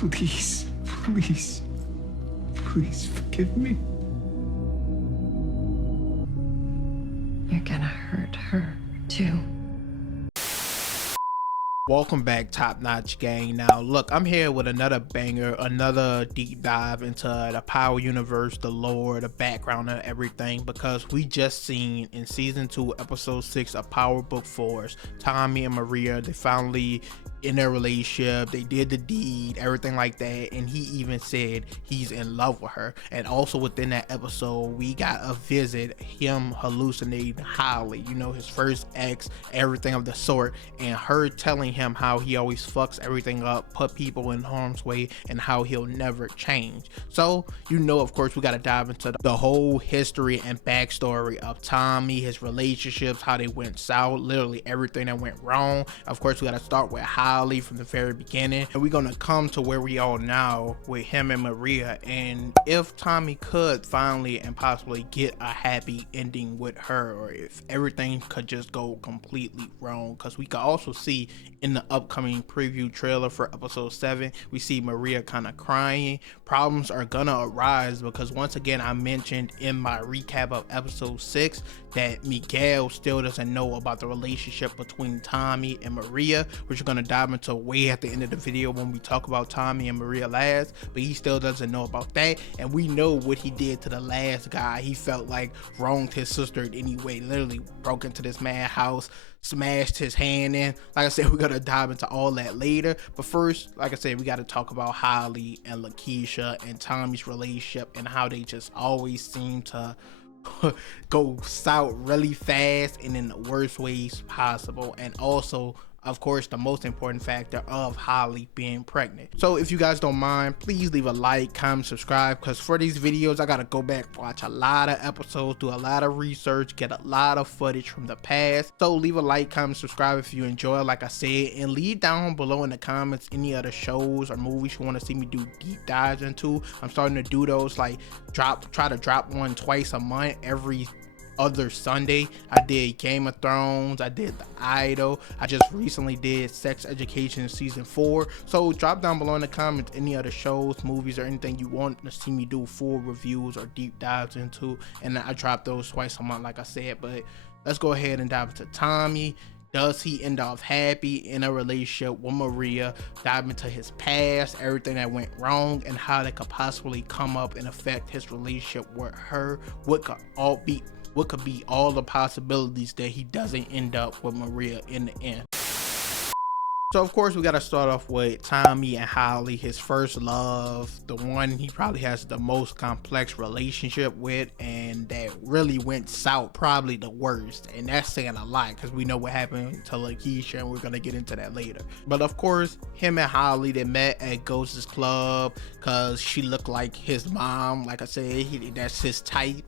Please, please, please forgive me. You're gonna hurt her too. Welcome back, Top Notch Gang. Now look, I'm here with another banger, another deep dive into the power universe, the lore, the background and everything, because we just seen in season 2 episode 6 of Power Book Force, Tommy and Mireya, they finally in their relationship, they did the deed, everything like that, and he even said he's in love with her. And also within that episode, we got a visit, him hallucinating Holly, you know, his first ex, everything of the sort, and her telling him how he always fucks everything up, put people in harm's way, and how he'll never change. So, you know, of course, we got to dive into the whole history and backstory of Tommy, his relationships, how they went south, literally everything that went wrong. Of course, we got to start with Holly from the very beginning, and we're gonna come to where we are now with him and Mireya, and if Tommy could finally and possibly get a happy ending with her, or if everything could just go completely wrong. Because we could also see in the upcoming preview trailer for episode 7, we see Mireya kind of crying. Problems are gonna arise because once again, I mentioned in my recap of episode 6 that Miguel still doesn't know about the relationship between Tommy and Mireya, which we're gonna dive into way at the end of the video when we talk about Tommy and Mireya last, but he still doesn't know about that. And we know what he did to the last guy. He felt like wronged his sister in any way, literally broke into this man's house, smashed his hand in. Like I said, we're gonna dive into all that later, but first, like I said, we got to talk about Holly and Lakeisha and Tommy's relationship and how they just always seem to go south really fast and in the worst ways possible. And also, of course, the most important factor of Holly being pregnant. So if you guys don't mind, please leave a like, comment, subscribe, because for these videos I gotta go back, watch a lot of episodes, do a lot of research, get a lot of footage from the past. So leave a like, comment, subscribe if you enjoy, like I said, and leave down below in the comments any other shows or movies you want to see me do deep dives into. I'm starting to do those, like try to drop one twice a month, every other Sunday. I did Game of Thrones, I did The Idol, I just recently did Sex Education season 4. So drop down below in the comments any other shows, movies, or anything you want to see me do full reviews or deep dives into, and I drop those twice a month like I said. But let's go ahead and dive into Tommy. Does he end off happy in a relationship with Mireya? Dive into his past, everything that went wrong, and how that could possibly come up and affect his relationship with her. What could be all the possibilities that he doesn't end up with Mireya in the end. So of course we got to start off with Tommy and Holly, his first love, the one he probably has the most complex relationship with, and that really went south probably the worst. And that's saying a lot because we know what happened to Lakeisha, and we're gonna get into that later. But of course, him and Holly, they met at Ghost's club because she looked like his mom. Like I said, that's his type.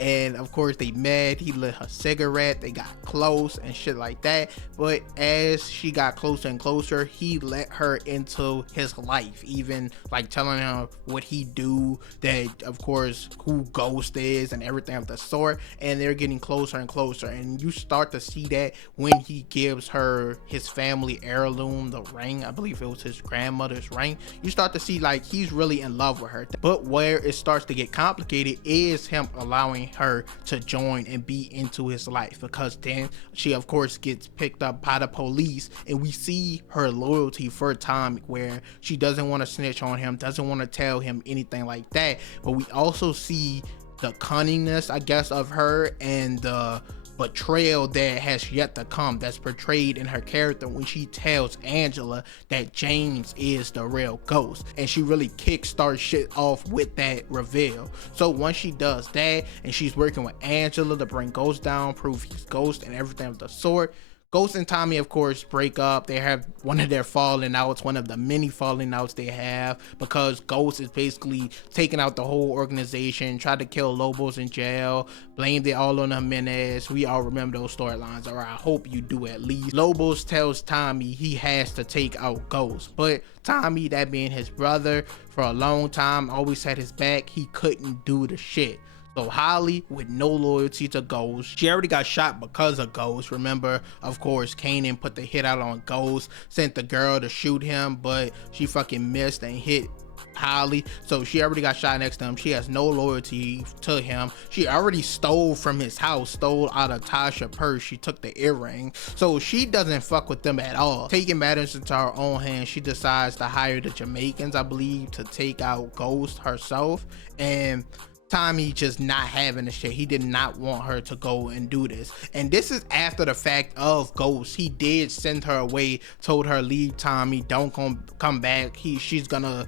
And of course they met, he lit her cigarette, they got close and shit like that. But as she got closer and closer, he let her into his life, even like telling her what he do, that of course who Ghost is and everything of the sort. And they're getting closer and closer, and you start to see that when he gives her his family heirloom, the ring, I believe it was his grandmother's ring. You start to see like he's really in love with her. But where it starts to get complicated is him allowing her to join and be into his life, because then she of course gets picked up by the police, and we see her loyalty for Tommy, where she doesn't want to snitch on him, doesn't want to tell him anything like that. But we also see the cunningness, I guess, of her, and the betrayal that has yet to come, that's portrayed in her character when she tells Angela that James is the real Ghost. And she really kickstarts shit off with that reveal. So once she does that, and she's working with Angela to bring Ghost down, prove he's Ghost and everything of the sort, Ghost and Tommy, of course, break up. They have one of their falling outs, one of the many falling outs they have, because Ghost is basically taking out the whole organization, tried to kill Lobos in jail, blamed it all on Jimenez. We all remember those storylines, or I hope you do at least. Lobos tells Tommy he has to take out Ghost, but Tommy, that being his brother for a long time, always had his back. He couldn't do the shit. So Holly, with no loyalty to Ghost, she already got shot because of Ghost. Remember, of course, Kanan put the hit out on Ghost, sent the girl to shoot him, but she fucking missed and hit Holly, so she already got shot next to him. She has no loyalty to him. She already stole from his house, stole out of Tasha's purse. She took the earring, so she doesn't fuck with them at all. Taking matters into her own hands, she decides to hire the Jamaicans, I believe, to take out Ghost herself. And Tommy just not having the shit. He did not want her to go and do this. And this is after the fact of Ghost. He did send her away, told her leave Tommy, don't come back. He's gonna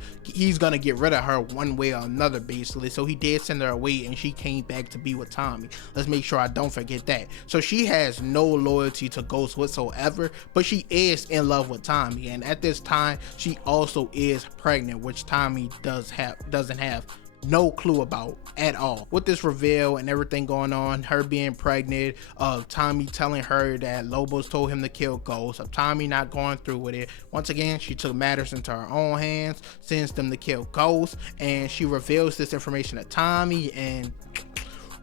get rid of her one way or another, basically. So he did send her away and she came back to be with Tommy. Let's make sure I don't forget that. So she has no loyalty to Ghost whatsoever, but she is in love with Tommy. And at this time, she also is pregnant, which Tommy doesn't have no clue about at all. With this reveal and everything going on, her being pregnant, of Tommy telling her that Lobos told him to kill Ghost, of Tommy not going through with it, once again she took matters into her own hands, sends them to kill Ghost, and she reveals this information to Tommy. And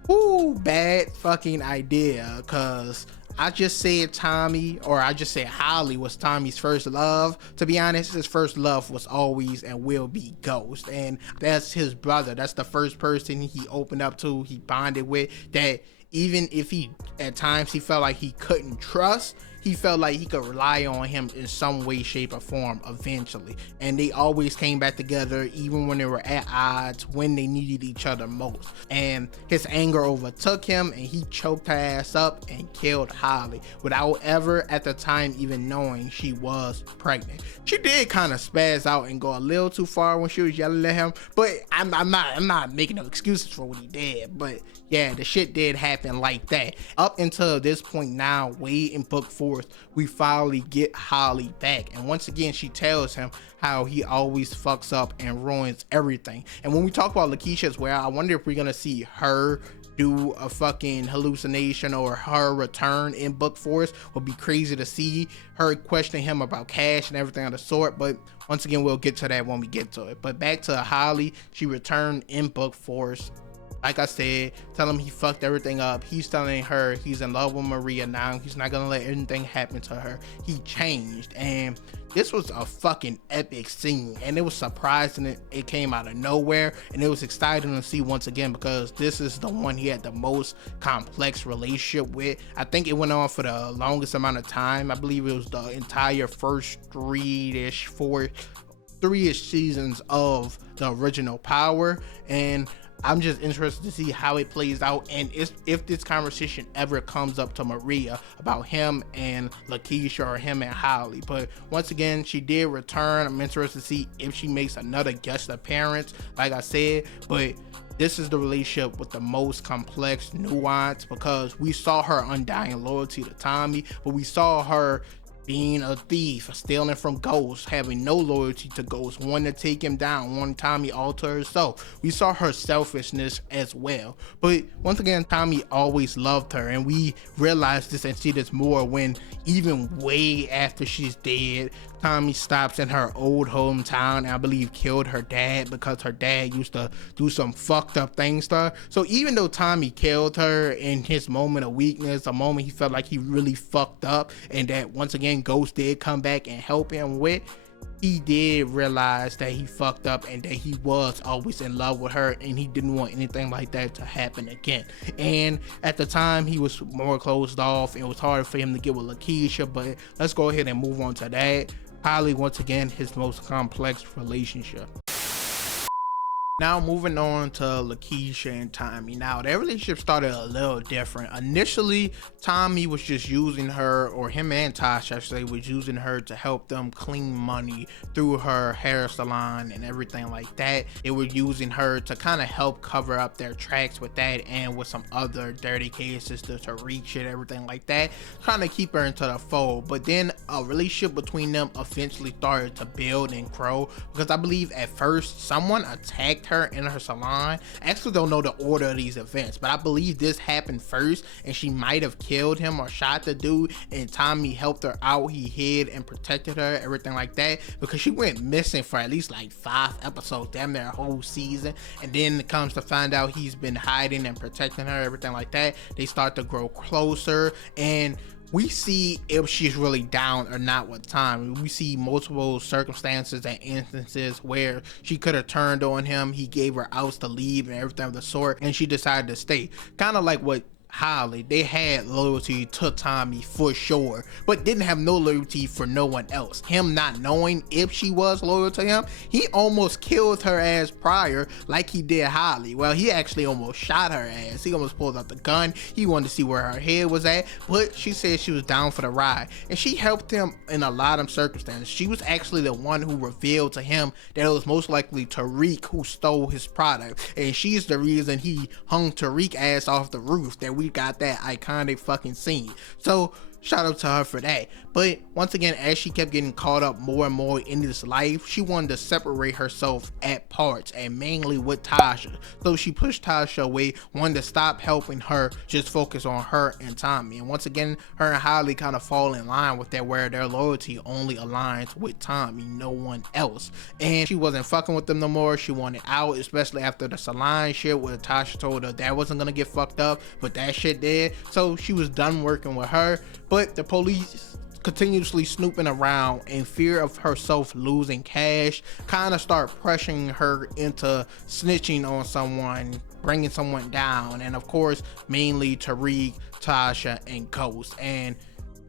whoo, bad fucking idea, because I just said Tommy, or I just said Holly was Tommy's first love. To be honest, his first love was always and will be Ghost, and that's his brother. That's the first person he opened up to, he bonded with, that even if he at times he felt like he couldn't trust, he felt like he could rely on him in some way, shape, or form eventually. And they always came back together, even when they were at odds, when they needed each other most. And his anger overtook him, and he choked her ass up and killed Holly without ever at the time even knowing she was pregnant. She did kind of spaz out and go a little too far when she was yelling at him, but I'm not making no excuses for what he did. But yeah, the shit did happen like that. Up until this point now, way in book 4, we finally get Holly back, and once again she tells him how he always fucks up and ruins everything. And when we talk about Lakeisha as well, I wonder if we're gonna see her do a fucking hallucination or her return in book 4. Would be crazy to see her questioning him about cash and everything of the sort, but once again we'll get to that when we get to it. But back to Holly, she returned in book 4. Like I said, tell him he fucked everything up. He's telling her he's in love with Mireya now. He's not gonna let anything happen to her. He changed, and this was a fucking epic scene, and it was surprising it came out of nowhere, and it was exciting to see once again, because this is the one he had the most complex relationship with. I think it went on for the longest amount of time. I believe it was the entire first 3-ish seasons of the original Power, and I'm just interested to see how it plays out, and if this conversation ever comes up to Mireya about him and Lakeisha or him and Holly. But once again, she did return. I'm interested to see if she makes another guest appearance, like I said. But this is the relationship with the most complex nuance, because we saw her undying loyalty to Tommy, but we saw her being a thief, stealing from Ghost, having no loyalty to Ghost, wanting to take him down, wanting Tommy all to herself. We saw her selfishness as well. But once again, Tommy always loved her, and we realize this and see this more when, even way after she's dead, Tommy stops in her old hometown and I believe killed her dad, because her dad used to do some fucked up things to her. So even though Tommy killed her in his moment of weakness, a moment he felt like he really fucked up, and that once again Ghost did come back and help him with, he did realize that he fucked up and that he was always in love with her, and he didn't want anything like that to happen again. And at the time he was more closed off. It was hard for him to get with Lakeisha, but let's go ahead and move on to that. Holly, once again, his most complex relationship. Now moving on to Lakeisha and Tommy. Now their relationship started a little different. Initially, Tommy was just using her, or him and Tosh I should say, was using her to help them clean money through her hair salon and everything like that. They were using her to kind of help cover up their tracks with that, and with some other dirty cases to reach it, everything like that, trying to keep her into the fold. But then a relationship between them eventually started to build and grow, because I believe at first someone attacked her in her salon. I actually don't know the order of these events, but I believe this happened first and she might have killed him or shot the dude, and Tommy helped her out. He hid and protected her, everything like that, because she went missing for at least like 5 episodes, damn near a whole season. And then it comes to find out he's been hiding and protecting her, everything like that. They start to grow closer, and we see if she's really down or not with Tommy. We see multiple circumstances and instances where she could have turned on him. He gave her outs to leave and everything of the sort, and she decided to stay. Kind of like what Holly, they had loyalty to Tommy for sure, but didn't have no loyalty for no one else. Him not knowing if she was loyal to him, he almost killed her ass prior like he did Holly. Well, he actually almost shot her ass. He almost pulled out the gun. He wanted to see where her head was at, but she said she was down for the ride, and she helped him in a lot of circumstances. She was actually the one who revealed to him that it was most likely Tariq who stole his product, and she's the reason he hung Tariq ass off the roof, that we got that iconic fucking scene. So shout out to her for that. But once again, as she kept getting caught up more and more in this life, she wanted to separate herself at parts, and mainly with Tasha. So she pushed Tasha away, wanted to stop helping her, just focus on her and Tommy. And once again, her and Holly kind of fall in line with that, where their loyalty only aligns with Tommy, no one else. And she wasn't fucking with them no more. She wanted out, especially after the salon shit where Tasha told her that wasn't gonna get fucked up, but that shit did. So she was done working with her. But the police continuously snooping around, in fear of herself losing cash, kind of start pressuring her into snitching on someone, bringing someone down, and of course mainly Tariq, Tasha, and Ghost. And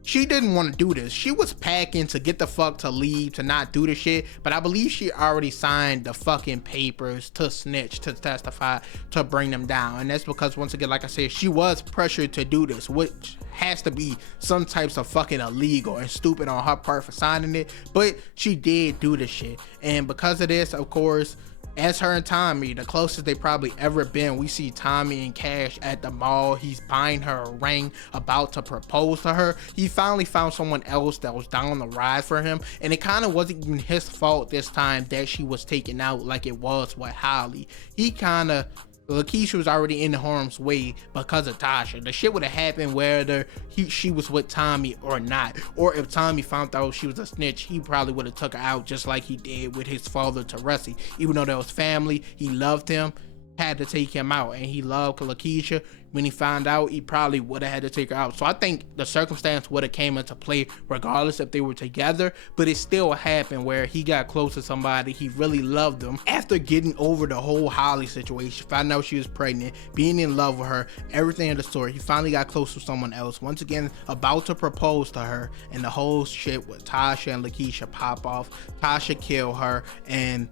she didn't want to do this. She was packing to get the fuck to leave, to not do the shit, but I believe she already signed the fucking papers to snitch, to testify, to bring them down. And that's because, once again, like I said, she was pressured to do this, which has to be some types of fucking illegal and stupid on her part for signing it, but she did do the shit. And because of this, of course, as her and Tommy, the closest they probably ever been, we see Tommy and Cash at the mall. He's buying her a ring, about to propose to her. He finally found someone else that was down the ride for him, and it kind of wasn't even his fault this time that she was taken out like it was with Holly. Lakeisha was already in harm's way because of Tasha. The shit would have happened whether she was with Tommy or not, or if Tommy found out she was a snitch, he probably would have took her out just like he did with his father Teresi. Even though that was family, he loved him, had to take him out, and he loved Lakeisha. When he found out, he probably would have had to take her out. So I think the circumstance would have came into play regardless if they were together, but it still happened where he got close to somebody, he really loved them. After getting over the whole Holly situation, found out she was pregnant, being in love with her, everything of the sort, he finally got close to someone else, once again about to propose to her, and the whole shit with Tasha and Lakeisha pop off. Tasha killed her, and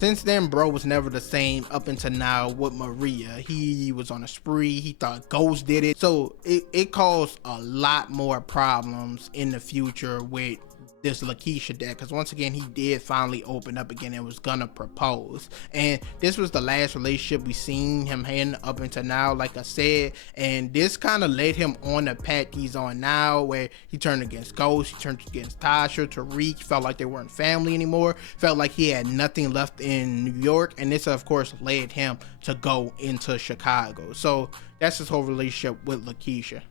since then, bro was never the same up until now with Mireya. He was on a spree. He thought Ghost did it. So it caused a lot more problems in the future with this Lakeisha dad, because once again he did finally open up again and was gonna propose, and this was the last relationship we seen him in up until now, like I said, and this kind of led him on the path he's on now, where he turned against Ghost, he turned against Tasha, Tariq, felt like they weren't family anymore, felt like he had nothing left in New York, and this of course led him to go into Chicago. So that's his whole relationship with Lakeisha.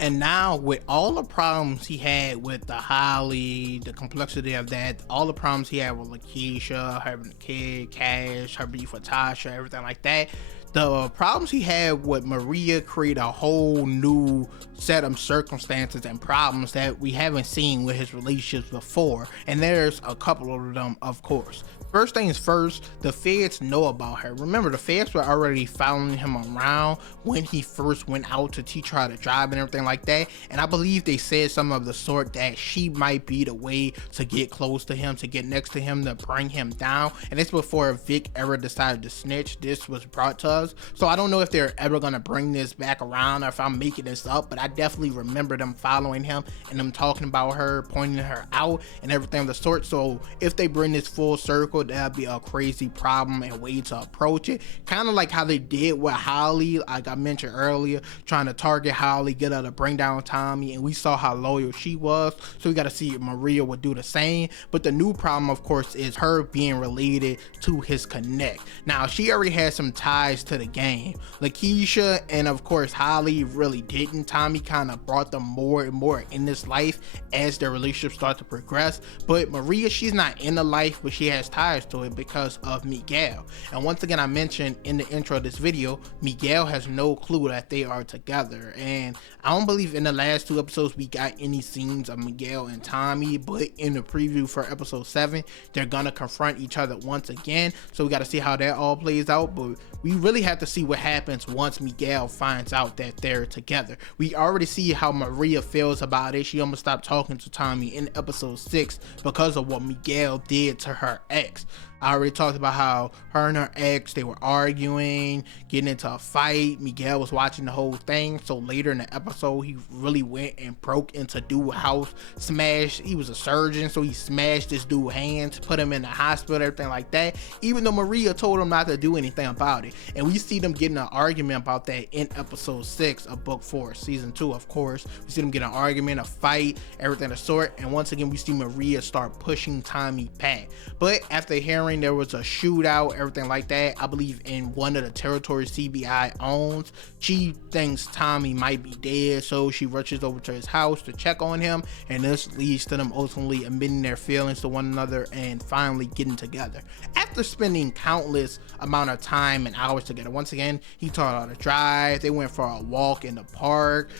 And now, with all the problems he had with the Holly, the complexity of that, all the problems he had with Lakeisha, having a kid, Cash, her beef with Tasha, everything like that, the problems he had with Mireya create a whole new set of circumstances and problems that we haven't seen with his relationships before. And there's a couple of them, of course. First things first, the feds know about her. Remember, the feds were already following him around when he first went out to teach her how to drive and everything like that. And I believe they said some of the sort that she might be the way to get close to him, to get next to him, to bring him down. And it's before Vic ever decided to snitch. This was brought to us. So I don't know if they're ever going to bring this back around or if I'm making this up, but I definitely remember them following him and them talking about her, pointing her out and everything of the sort. So if they bring this full circle, that'd be a crazy problem and way to approach it, kind of like how they did with Holly, like I mentioned earlier, trying to target Holly, get her to bring down Tommy, and we saw how loyal she was, so we got to see if Mireya would do the same. But the new problem, of course, is her being related to his connect. Now, she already had some ties to the game. Lakeisha and of course Holly really didn't. Tommy kind of brought them more and more in this life as their relationship started to progress. But Mireya, she's not in the life, but she has ties to it because of Miguel. And once again, I mentioned in the intro of this video, Miguel has no clue that they are together. And I don't believe in the last 2 episodes we got any scenes of Miguel and Tommy, but in the preview for episode 7, they're gonna confront each other once again. So we got to see how that all plays out. But we really have to see what happens once Miguel finds out that they're together. We already see how Mireya feels about it. She almost stopped talking to Tommy in episode 6 because of what Miguel did to her ex. I already talked about how her and her ex, they were arguing, getting into a fight. Miguel was watching the whole thing. So later in the episode, he really went and broke into dude's house, smashed. He was a surgeon, so he smashed this dude's hands, put him in the hospital, everything like that, even though Mireya told him not to do anything about it. And we see them getting an argument about that in episode 6 of book 4, season 2, of course. We see them get an argument, a fight, everything of the sort. And once again, we see Mireya start pushing Tommy back. But after hearing there was a shootout, everything like that, I believe in one of the territories CBI owns, she thinks Tommy might be dead, so she rushes over to his house to check on him, and this leads to them ultimately admitting their feelings to one another and finally getting together. After spending countless amount of time and hours together, once again, he taught her how to drive, they went for a walk in the park.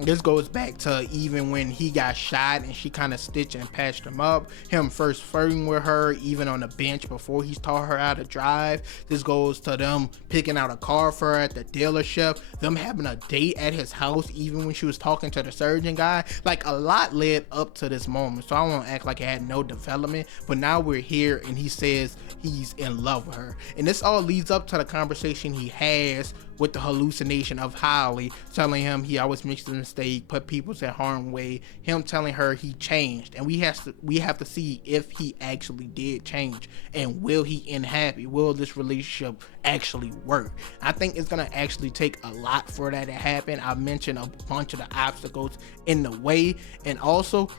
This goes back to even when he got shot and she kind of stitched and patched him up, him first flirting with her even on the bench before he taught her how to drive. This goes to them picking out a car for her at the dealership, them having a date at his house even when she was talking to the surgeon guy. Like, a lot led up to this moment, so I won't act like it had no development, but now we're here and he says he's in love with her. And this all leads up to the conversation he has with the hallucination of Holly telling him he always makes a mistake, put people in harm's way, him telling her he changed, and we have to see if he actually did change, and will he end happy, will this relationship actually work. I think it's gonna actually take a lot for that to happen. I mentioned a bunch of the obstacles in the way, and also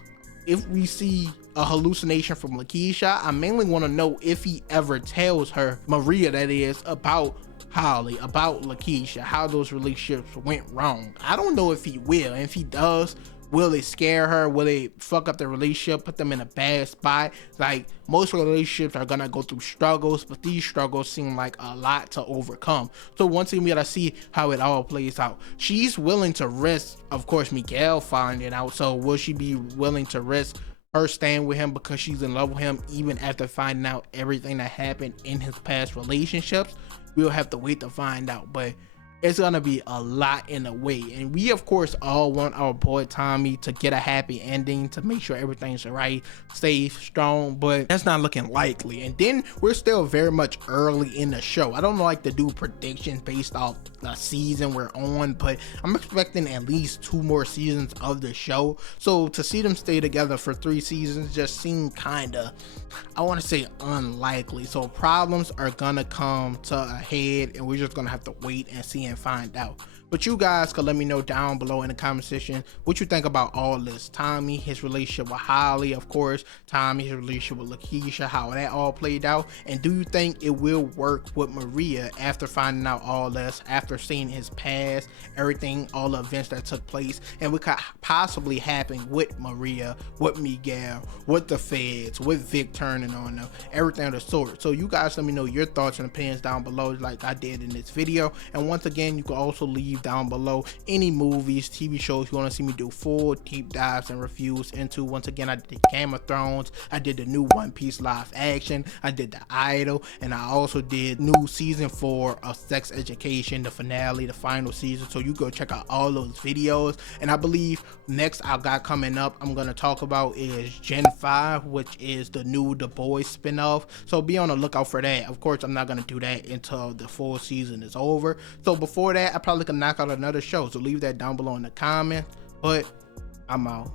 if we see a hallucination from Lakeisha, I mainly want to know if he ever tells her, Mireya that is, about Holly, about Lakeisha, how those relationships went wrong. I don't know if he will, and if he does, will it scare her? Will it fuck up the relationship, put them in a bad spot? Like, most relationships are gonna go through struggles, but these struggles seem like a lot to overcome. So once again, we gotta see how it all plays out. She's willing to risk, of course, Miguel finding out. So will she be willing to risk her staying with him because she's in love with him even after finding out everything that happened in his past relationships? We'll have to wait to find out, but it's gonna be a lot in the way. And we of course all want our boy Tommy to get a happy ending, to make sure everything's right, safe, strong, but that's not looking likely. And then we're still very much early in the show. I don't like to do predictions based off the season we're on, but I'm expecting at least 2 more seasons of the show. So to see them stay together for 3 seasons just seemed kinda, I want to say, unlikely. So problems are gonna come to a head, and we're just gonna have to wait and see and find out. But you guys can let me know down below in the comment section what you think about all this. Tommy, his relationship with Holly, of course, Tommy, his relationship with Lakeisha, how that all played out, and do you think it will work with Mireya after finding out all this, after seeing his past, everything, all the events that took place, and what could possibly happen with Mireya, with Miguel, with the feds, with Vic turning on them, everything of the sort. So you guys let me know your thoughts and opinions down below like I did in this video. And once again, you can also leave down below any movies, TV shows you want to see me do full deep dives and reviews into. Once again, I did Game of Thrones, I did the new One Piece live action, I did The Idol, and I also did new season 4 of Sex Education, the finale, the final season. So you go check out all those videos. And I believe next I got coming up, I'm going to talk about is Gen 5, which is the new The Boys spinoff. So be on the lookout for that. Of course, I'm not going to do that until the full season is over. So before that, I probably can knock out another show. So leave that down below in the comments. But I'm out.